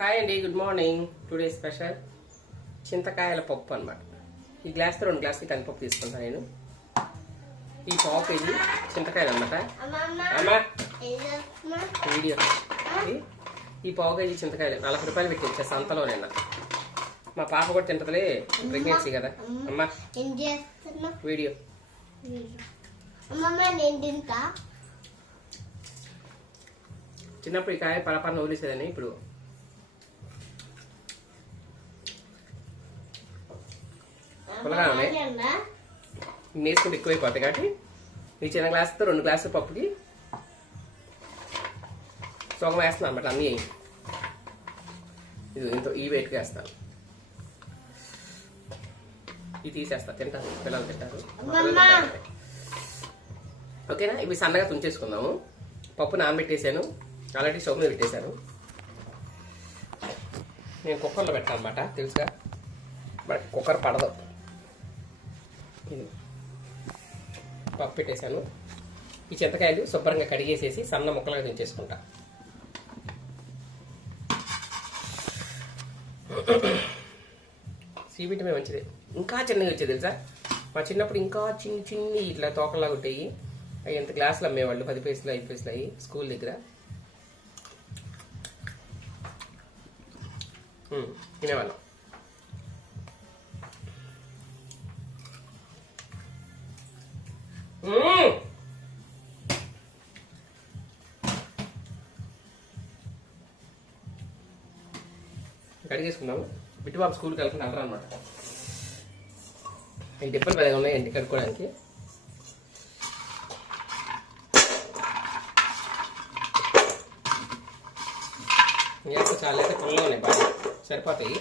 Hi అండి good morning today special చింతకాయల పప్పు అనమాట ఈ గ్లాస్తో రెండు గ్లాసులు కందిపప్పు తీసుకుంటాను నేను. ఈ పావు ఇది చింతకాయలు అనమాట అమ్మా. వీడియో ఈ పావు కేజీ చింతకాయలు. నలభై రూపాయలు పెట్టించా సంతలో నిన్న. మా పాప కూడా తింటదిలే. ప్రెగ్నెన్సీ కదా. అమ్మా. వీడియో చిన్నప్పుడు ఈ కాయ పరపరన వదిలేసేదని ఇప్పుడు. బాగుందా? నేర్చుకుంటే ఎక్కువైపోతాయి కాబట్టి ఈ చిన్న గ్లాసుతో రెండు గ్లాసుల పప్పుకి సగం వేస్తున్నాను అనమాట అన్నీ ఇది ఇంత ఈ వెయిట్గా వేస్తాను. ఇది తీసేస్తా తింటారు. పిల్లలు తింటారు. ఓకేనా? ఇవి సన్నగా తుంచేసుకుందాము. పప్పు నానబెట్టేసాను ఆల్రెడీ స్టవ్ మీద పెట్టేశాను. నేను కుక్కర్లో పెట్టాను అనమాట తెలుసుగా? బట్ కుక్కర్ పడదు. ఇది పప్పు పెట్టేశాను. ఈ చింతకాయలు శుభ్రంగా కడిగేసేసి సన్న ముక్కలుగా దించేసుకుంటా. సి విటమిన్ మంచిది. ఇంకా చిన్నగా వచ్చేది తెలుసా? మా చిన్నప్పుడు ఇంకా చిన్ని చిన్ని ఇట్లా తోకలాగా ఉంటాయి. అవి ఎంత గ్లాసులు అమ్మేవాళ్ళు? పది పైసలు ఐదు పైసలు అయ్యి స్కూల్ దగ్గర. తినేవాళ్ళం. కడిగేసుకున్నాము బిట్టుబాబు స్కూల్కి వెళ్తున్నా అంటారు అనమాట ఈ డిబ్బలు పెద్దగా ఉన్నాయి ఇంటి కడుక్కోవడానికి? ఇంకా చాలా అయితే పుల్లలో ఉన్నాయి బాగా. సరిపోతాయి.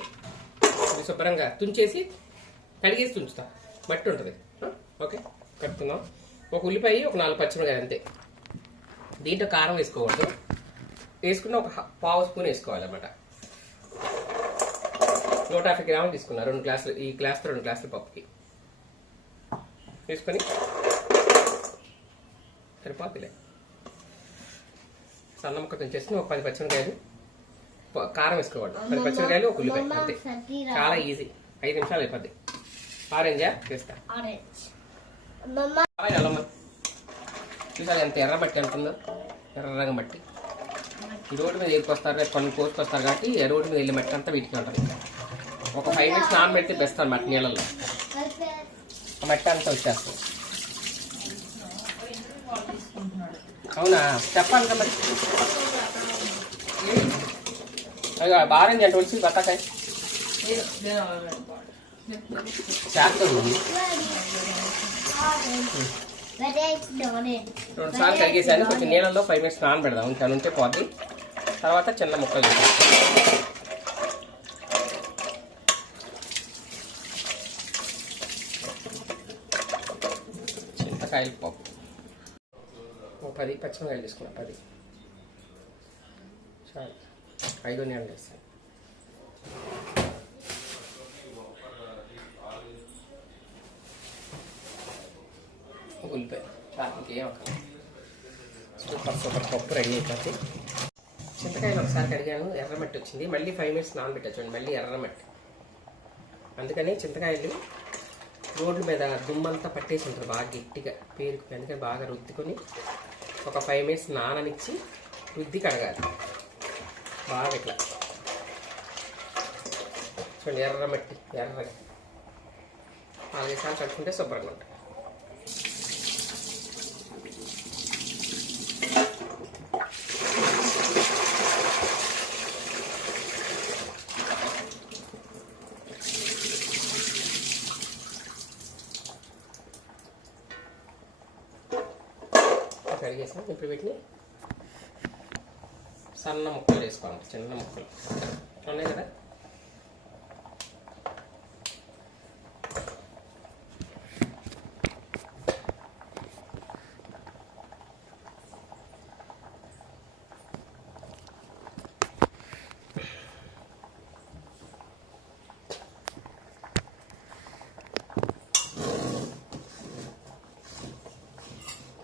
ఇది శుభ్రంగా తుంచేసి కడిగేసి తుంచుతా. బట్టి ఉంటుంది. ఓకే కడుతున్నాం ఒక ఉల్లిపాయ ఒక నాలుగు పచ్చిమిరకాయ అంతే. దీంట్లో కారం వేసుకోకూడదు. వేసుకున్న ఒక పావు స్పూన్ వేసుకోవాలన్నమాట. నూట యాభై గ్రాములు తీసుకున్నా రెండు గ్లాసులు ఈ గ్లాస్తో రెండు గ్లాసుల పప్పుకి. వేసుకొని సరిపోతులే సన్న ముక్క తుంచేసి ఒక పది పచ్చిమిరకాయలు కారం వేసుకోకూడదు. పది పచ్చిమిరకాయలు ఒక ఉల్లిపాయ అంతే. చాలా ఈజీ. ఐదు నిమిషాలు అయిపోద్ది. ఆరెంజా వేస్తా. చూసారు ఎంత ఎర్ర బట్టి ఉందో ఎర్రగా బట్టి. ఈ రోడ్డు మీద ఏరుకొస్తారు రేపు కొన్ని కోసుకొస్తారు కాబట్టి ఈ రోడ్డు మీద వెళ్ళి మట్టి అంతా వీటికి ఉంటుంది ఒక ఫైవ్ మినిట్స్ నాన్ పెడితే బెస్ట్ అనమాట నీళ్ళల్లో ఆ మట్టి అంతా వచ్చేస్తుంది. అవునా? చెప్పాలి కదా మరి. అయ్యో ఆరెంజ్ అంటే వచ్చి బత్తాకాయ. చేస్తుంది రెండు సార్లు కడిగేసాను కొంచెం నీళ్ళలో ఫైవ్ మినిట్స్ నాన్ పెడదాం ఇంకా ఉంటే పోద్ది. తర్వాత చిన్న ముక్కలు చేస్తాం చింతకాయలు పప్పు. ఓ పది పచ్చిమిరకాయలు తీసుకున్నా పది. చాలు. ఐదు నీళ్ళు వేస్తాను ఉల్లిపాయ సూపర్ సూపర్ పప్పు రెడీ అయిపోతే చింతకాయలు ఒకసారి కడిగాను ఎర్రమట్టి వచ్చింది. మళ్ళీ ఫైవ్ మినిట్స్ నానబెట్టచ్చు మళ్ళీ ఎర్రమట్టి. అందుకని చింతకాయలు రోడ్ల మీద దుమ్మంతా పట్టేసి ఉంటారు బాగా గట్టిగా పేరుకు అందుకని బాగా రుద్దుకొని ఒక ఫైవ్ మినిట్స్ నాననిచ్చి రుద్ది కడగాలి. బాగా ఇట్లా. చూడండి ఎర్రమట్టి ఎర్రగా. నాలుగైదు సార్లు కట్టుకుంటే శుభ్రంగా ఉంటుంది. కడిగేసాం ఇప్పుడు వీటిని సన్న ముక్కలు వేసుకోవాలి చిన్న ముక్కలు. ఉన్నాయి కదా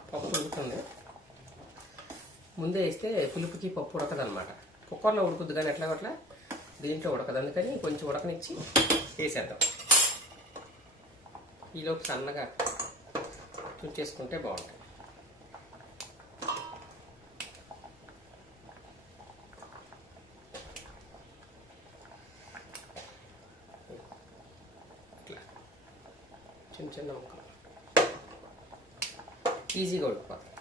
పప్పు ఉడుకుతుంది ముందే వేస్తే పులుపుకి పప్పు ఉడకదనమాట కుక్కర్లో ఉడుకుద్ది కానీ ఎట్లా అట్లా దీంట్లో ఉడకదు. అందుకని కొంచెం ఉడకనిచ్చి వేసేద్దాం. ఈలోపు సన్నగా తుంచేసుకుంటే బాగుంటుంది. చిన్న చిన్న ముక్కలు. ఈజీగా ఉడికిపోతుంది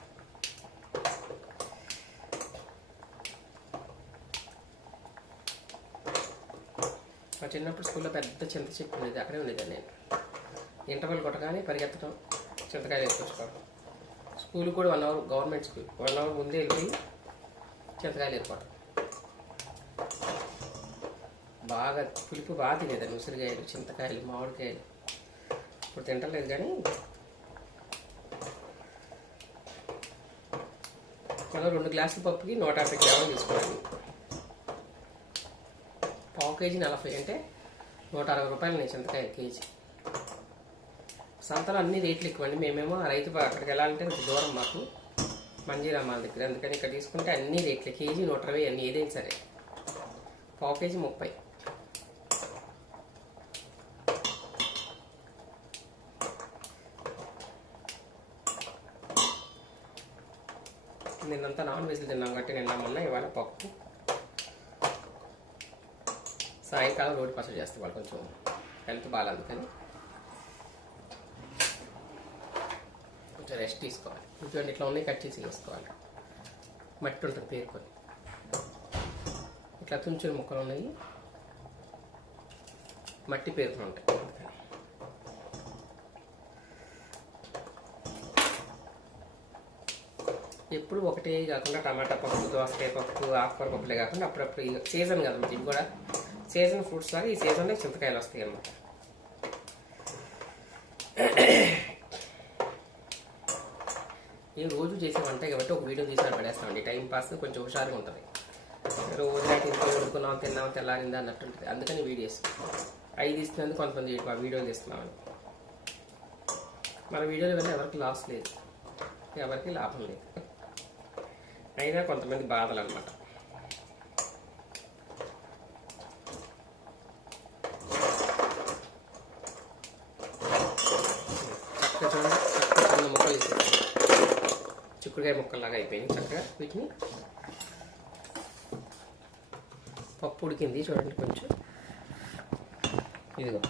మా చిన్నప్పుడు స్కూల్లో పెద్ద చింత చెట్టు ఉండేది. అక్కడే ఉండేదాన్ని నేను. ఇంటర్వెల్ కొట్టగానే పరిగెత్తడం చింతకాయలు వేసుకొచ్చుకోవడం స్కూల్ కూడా one hour government school. One hour ముందే వెళ్ళిపోయి చింతకాయలు వేసుకోవడం బాగా పులుపు బాగా తినేదాన్ని. ఉసిరికాయలు చింతకాయలు మామిడికాయలు. ఇప్పుడు తింటలేదు కానీ మనం రెండు గ్లాసుల పప్పుకి నూట యాభై గ్రాములు తీసుకోవాలి. పావు కేజీ నలభై అంటే నూట అరవై రూపాయలు నేను చింతకాయ కేజీ. సంతలో అన్ని రేట్లు ఎక్కువండి. మేమేమో రైతు అక్కడికి వెళ్ళాలంటే కొంచెం దూరం మాకు మంజీరా మాల దగ్గర. అందుకని ఇక్కడ తీసుకుంటే అన్ని రేట్లు కేజీ నూట ఇరవై అన్ని ఏదైనా సరే. పావు కేజీ ముప్పై. నిన్నంతా నాన్ వెజ్లు తిన్నాం కాబట్టి నిన్న మొన్న ఇవాళ పప్పు. సాయంకాలం రోడ్డు పసరు చేస్తే వాళ్ళు కొంచెం హెల్త్ బాగాలేదు అందుకని కొంచెం రెస్ట్ తీసుకోవాలి. కొంచెం ఇట్లా ఉన్నాయి కట్ చేసి వేసుకోవాలి. మట్టి ఉంటుంది పేరుకొని. ఇట్లా తుంచిన ముక్కలు ఉన్నాయి. మట్టి పేరుకొని ఉంటాయి. అందుకని ఎప్పుడు ఒకటే కాకుండా టమాటా పప్పు దోసకాయ పప్పు ఆకుకూర పప్పులే కాకుండా అప్పుడప్పుడు సీజన్ కదా ఇది కూడా. సీజన్ ఫ్రూట్స్ లాగా ఈ సీజన్లో చింతకాయలు వస్తాయి అన్నమాట ఈ రోజు చేసే వంట కాబట్టి ఒక వీడియో తీసి పడేస్తామండి టైం పాస్ కొంచెం హుషారుగా ఉంటుంది రోజు నైట్ ఇంట్లో వండుకున్నాం తిన్నాం తెల్లారిందా అన్నట్టు ఉంటుంది అందుకని వీడియోస్ అవి తీస్తున్నందుకు కొంతమంది ఆ వీడియోలు తీస్తున్నామని మన వీడియోలు వల్ల ఎవరికి లాస్ లేదు ఎవరికి లాభం లేదు అయినా కొంతమంది బాధలు అనమాట చక్కగా చూడండి చక్కగా చిన్న ముక్కలు వేసేసి చిక్కుడుకాయ ముక్కల్లాగా అయిపోయింది చక్కగా. వీటిని పప్పు ఉడికింది చూడండి కొంచెం. ఇదిగో.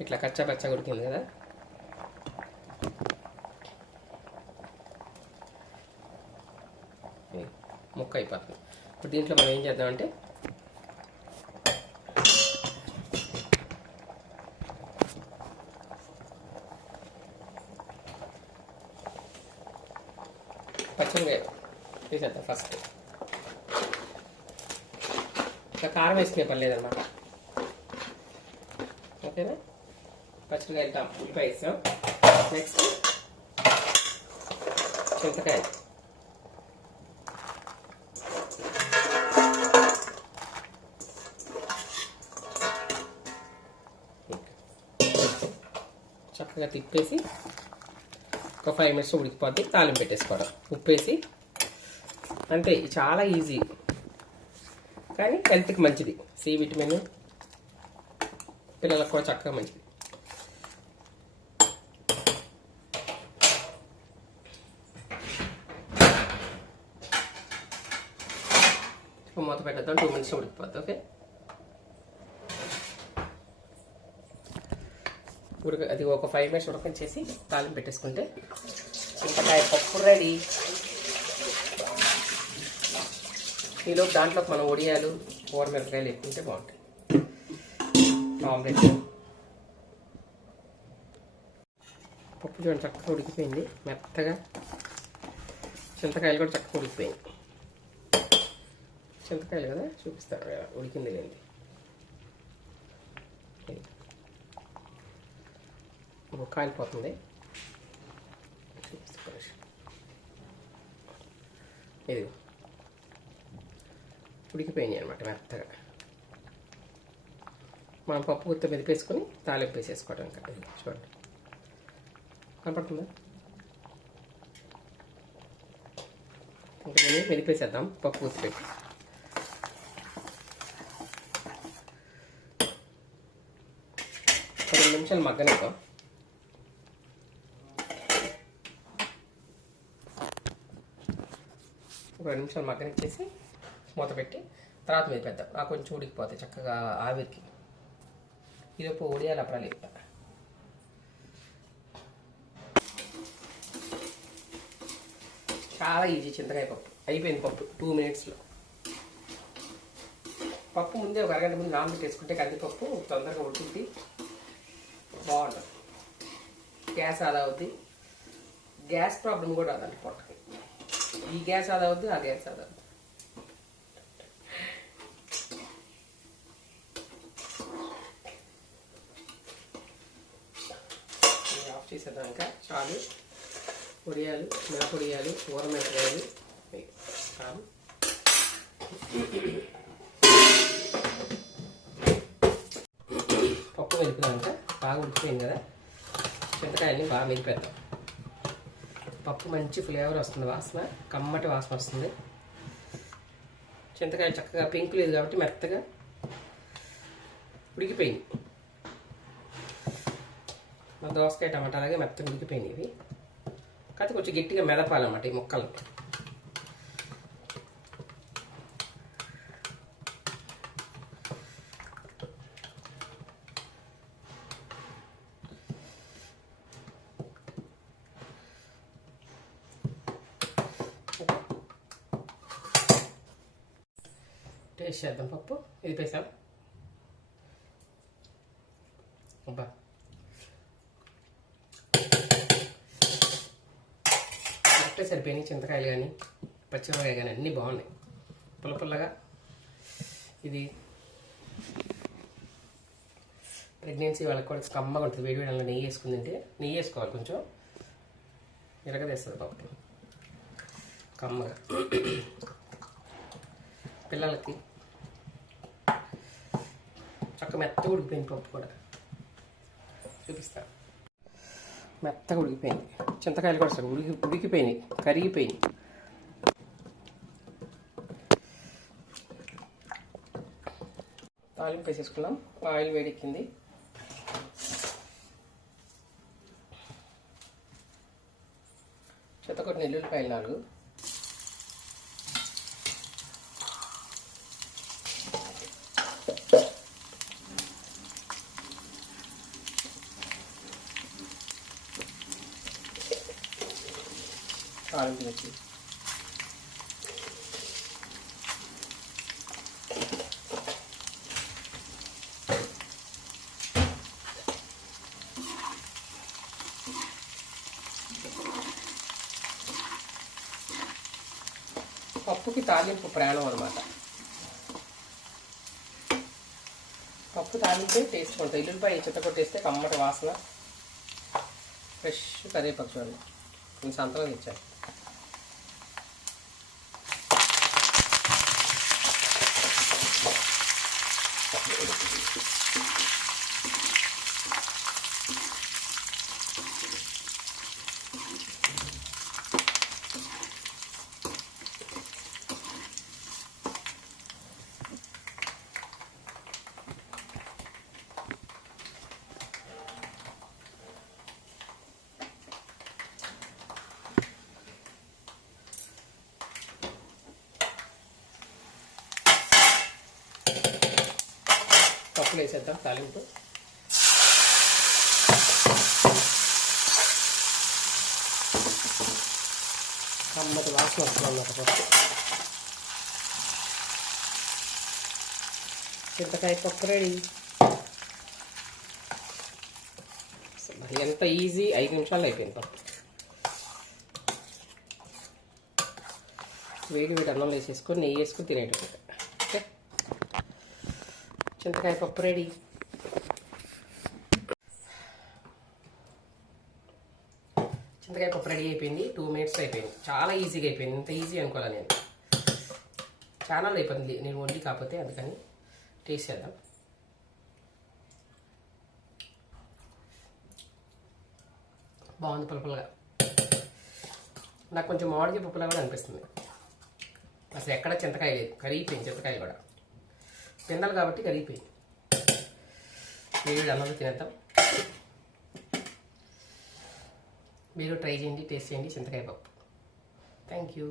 ఇట్లా కచ్చా పచ్చగా ఉడికింది కదా. ముక్క అయిపోతుంది. ఇప్పుడు దీంట్లో మనం ఏం చేద్దామంటే పచ్చిమిరకాయ తీసేద్దాం ఫస్ట్ ఇంకా కారం వేసుకునే పని లేదన్నమాట. ఓకేనా? పచ్చిమిరకాయ వెళ్తాం ఉల్లిపాయ వేసాం. నెక్స్ట్ చింతకాయ. చక్కగా తిప్పేసి ఒక ఫైవ్ మినిట్స్ ఉడికిపోద్ది తాలింపు పెట్టేసుకోవడం. ఉప్పేసి అంతే చాలా ఈజీ కానీ హెల్త్కి మంచిది. సి విటమిన్ పిల్లలకు కూడా చక్కగా మంచిది. మూత పెట్టద్దాం. టూ మినిట్స్ ఉడికిపోద్ది ఓకే ఉడక అది ఒక ఫైవ్ మినిట్స్ ఉడకించేసి తాళం పెట్టేసుకుంటే చింతకాయ పప్పు రెడీ ఈలో దాంట్లోకి మనం ఒడియాలు కూర మిరపకాయలు ఎక్కుంటే బాగుంటుంది. ఆమ్లెట్. పప్పు చూడండి చక్కగా ఉడికిపోయింది. మెత్తగా. చింతకాయలు కూడా చక్కగా ఉడికిపోయింది చింతకాయలు కదా చూపిస్తారు ఉడికింది లేండి. ఇది. కాలిపోతుంది ఇది ఉడికిపోయింది అనమాట మెత్తగా. మనం పప్పు గుత్త మెదిపేసుకొని తాలింపు వేసేసుకోవటం ఇంకా. చూడండి. కనపడుతుందా? ఇంకా దీన్ని మెదిపేసేద్దాం పప్పు గుత్త పెట్టి పదిహేను నిమిషాలు మగ్గనిద్దాం. రెండు నిమిషాలు మగ్గనిచ్చేసి మూత పెట్టి తర్వాత మీద పెద్దాం ఆ కొంచెం ఉడికిపోతాయి చక్కగా ఆవిరికి. ఇదొక ఉడియాలి అప్పుడు లేపు చాలా ఈజీ చింతకాయ పప్పు. అయిపోయింది పప్పు. టూ మినిట్స్లో. పప్పు ముందే ఒక అరగంట ముందు నానబెట్టేసుకుంటే కందిపప్పు తొందరగా ఉడుకుద్ది. బాగుంటుంది. గ్యాస్ ఆదా అవుద్ది. గ్యాస్ ప్రాబ్లం కూడా అదండి పొట్ట ఈ గ్యాస్ అదవద్దు ఆ గ్యాస్ అదవద్దు ఆఫ్ చేసేదాక చాలు. పొడియాలు మిరపొడియాలు కూర కారం పప్పు మెలిపినాక బాగా ఉడికిపోయింది కదా? చింతకాయని బాగా మెలిపేద్దాం పప్పు మంచి ఫ్లేవర్ వస్తుంది వాసన కమ్మటి వాసన వస్తుంది. చింతకాయ చక్కగా పింక్ లేదు కాబట్టి మెత్తగా ఉడికిపోయింది. మా దోసకాయ టమాటా అలాగే మెత్తగా ఉడికిపోయినాయి ఇవి. కాకపోతే కొంచెం గట్టిగా మెదపాలన్నమాట ఈ ముక్కలు టేస్ట్ చేద్దాం పప్పు ఇది పేసాం అబ్బా కరెక్టే సరిపోయినాయి చింతకాయలు కానీ పచ్చిమిరకాయ కానీ అన్నీ బాగున్నాయి. పుల్ల పుల్లగా ఇది ప్రెగ్నెన్సీ వాళ్ళకి కూడా కమ్మగా ఉంటుంది. వేడి వేడి నెయ్యి వేసుకుంది అంటే నెయ్యి వేసుకోవాలి కొంచెం. ఇరగదేస్తుంది పప్పు కమ్మగా. పిల్లలకి చక్క మెత్త ఉడికిపోయింది పప్పు కూడా. చూపిస్తాను మెత్తగా ఉడికిపోయింది చింతకాయలు కూడా సార్ ఉడికి ఉడికిపోయినాయి కరిగిపోయినాయి. తాలింపు వేసేసుకున్నాం. ఆయిల్ వేడెక్కింది. చెత్తకొట్టిన ఎల్లుల్లిపాయలు నాలుగు. తాలింపు పప్పుకి తాలింపు ప్రాణం అనమాట పప్పు తాలింపే టేస్ట్ ఉంటుంది ఎల్లుల్లిపాయ చెత్త కొట్టేస్తే కమ్మటి వాసన. ఫ్రెష్ కరివేపాకు అండి నేను సంతలో తెచ్చాను వేసేద్దాం తాలింపు. కమ్మటి వాసన వస్తుంది అన్నమాట చింతకాయ పప్పు రెడీ మరి ఎంత ఈజీ ఐదు నిమిషాలు అయిపోయింది పప్పు. వేడి వేడి అన్నం వేసేసుకొని నెయ్యి వేసుకొని తినేటప్పుడు చింతకాయ పప్పు రెడీ చింతకాయ పప్పు రెడీ అయిపోయింది. టూ మినిట్స్ అయిపోయింది. చాలా ఈజీగా అయిపోయింది. ఇంత ఈజీ అనుకోవాలి నేను. ఛానల్ అయిపోయింది. నేను వండి కాకపోతే అందుకని టేస్ట్ చేద్దాం. బాగుంది పులపలుగా నాకు కొంచెం మామిడికాయ పప్పులా కూడా అనిపిస్తుంది. అసలు ఎక్కడ చింతకాయ లేదు. కరిగిపోయింది చింతకాయ కూడా. తిన్నాను కాబట్టి కరిగిపోయింది. వేడి అన్నంలో తినేద్దాం. మీరు ట్రై చేయండి టేస్ట్ చేయండి చింతకాయ పప్పు. Thank you